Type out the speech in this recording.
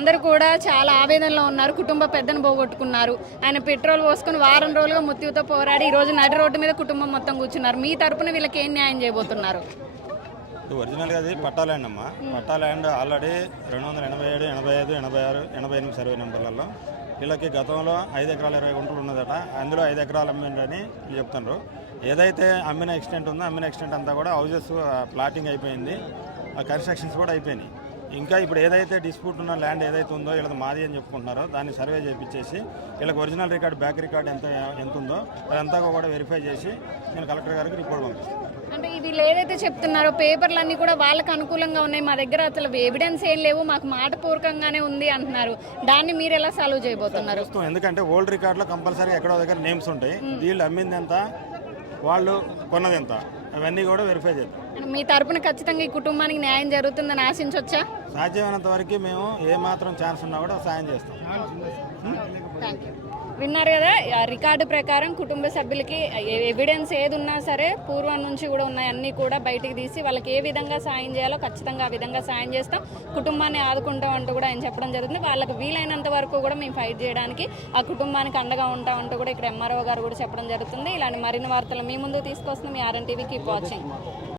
అందరూ కూడా చాలా ఆవేదనలో ఉన్నారు. కుటుంబ పెద్దను పోగొట్టుకున్నారు. ఆయన పెట్రోల్ పోసుకొని వారం రోజులుగా మృత్యుతో పోరాడి ఈ రోజు నడి రోడ్డు మీద కుటుంబం మొత్తం కూర్చున్నారు. మీ తరపున వీళ్ళకి ఏం న్యాయం చేయబోతున్నారు? ఒరిజినల్గా అది పట్టా ల్యాండ్ అమ్మా. పట్టా ల్యాండ్ ఆల్రెడీ రెండు వందల ఎనభై ఏడు ఎనభై ఐదు ఎనభై ఆరు ఎనభై ఎనిమిది సర్వే నెంబర్లలో. వీళ్ళకి గతంలో ఐదు ఎకరాల ఇరవై గుంటలు ఉన్నదట. అందులో ఐదు ఎకరాలు అమ్మిండ్రని వీళ్ళు చెప్తున్నారు ఏదైతే అమ్మిన ఎక్స్టెంట్ ఉందో అమ్మిన ఎక్స్టెంట్ అంతా కూడా హౌజెస్ ప్లాటింగ్ అయిపోయింది. ఆ కన్స్ట్రక్షన్స్ కూడా అయిపోయినాయి. ఇంకా ఇప్పుడు ఏదైతే డిస్ప్యూట్ ఉన్న ల్యాండ్ ఏదైతే ఉందో వీళ్ళది మాది అని చెప్పుకుంటున్నారో దాన్ని సర్వే చేయించేసి వీళ్ళకి ఒరిజినల్ రికార్డ్ బ్యాక్ రికార్డ్ ఎంత ఎంత ఉందో అదంతా కూడా వెరిఫై చేసి నేను కలెక్టర్ గారికి రిపోర్ట్ పంపిస్తాను. అంటే వీళ్ళు ఏదైతే చెప్తున్నారో పేపర్లన్నీ కూడా వాళ్ళకి అనుకూలంగా ఉన్నాయి. మా దగ్గర అసలు ఎవిడెన్స్ ఏం లేవు మాకు మాట పూర్వకంగానే ఉంది అంటున్నారు. దాన్ని మీరు ఎలా సాల్వ్ చేయబోతున్నారు? ఎందుకంటే ఓల్డ్ రికార్డులో కంపల్సరీ ఎక్కడో దగ్గర నేమ్స్ ఉంటాయి. వీళ్ళు అమ్మింది ఎంత? వాళ్ళు కొన్నది ఎంత? అవన్నీ కూడా వెరిఫై చేద్దాం. మీ తరపున ఖచ్చితంగా ఈ కుటుంబానికి న్యాయం జరుగుతుందని ఆశించవచ్చా సాధ్యమైనంత వరకు మేము ఏ మాత్రం ఛాన్స్ ఉన్నా కూడా సాయం చేస్తాం. థ్యాంక్ యూ విన్నారు కదా రికార్డు ప్రకారం కుటుంబ సభ్యులకి ఎవిడెన్స్ ఏది ఉన్నా సరే పూర్వం నుంచి కూడా ఉన్నాయన్నీ కూడా బయటికి తీసి వాళ్ళకి ఏ విధంగా సాయం చేయాలో ఖచ్చితంగా ఆ విధంగా సాయం చేస్తాం. కుటుంబాన్ని ఆదుకుంటాం అంటూ కూడా ఆయన చెప్పడం జరుగుతుంది. వాళ్ళకి వీలైనంత వరకు కూడా మేము ఫైట్ చేయడానికి ఆ కుటుంబానికి అండగా ఉంటామంటూ కూడా ఇక్కడ ఎంఆర్ఓ గారు కూడా చెప్పడం జరుగుతుంది. ఇలాంటి మరిన్ని వార్తలు మీ ముందు తీసుకొస్తుంది మీ ఆర్ఎన్ టీవీ కీప్ వాచింగ్.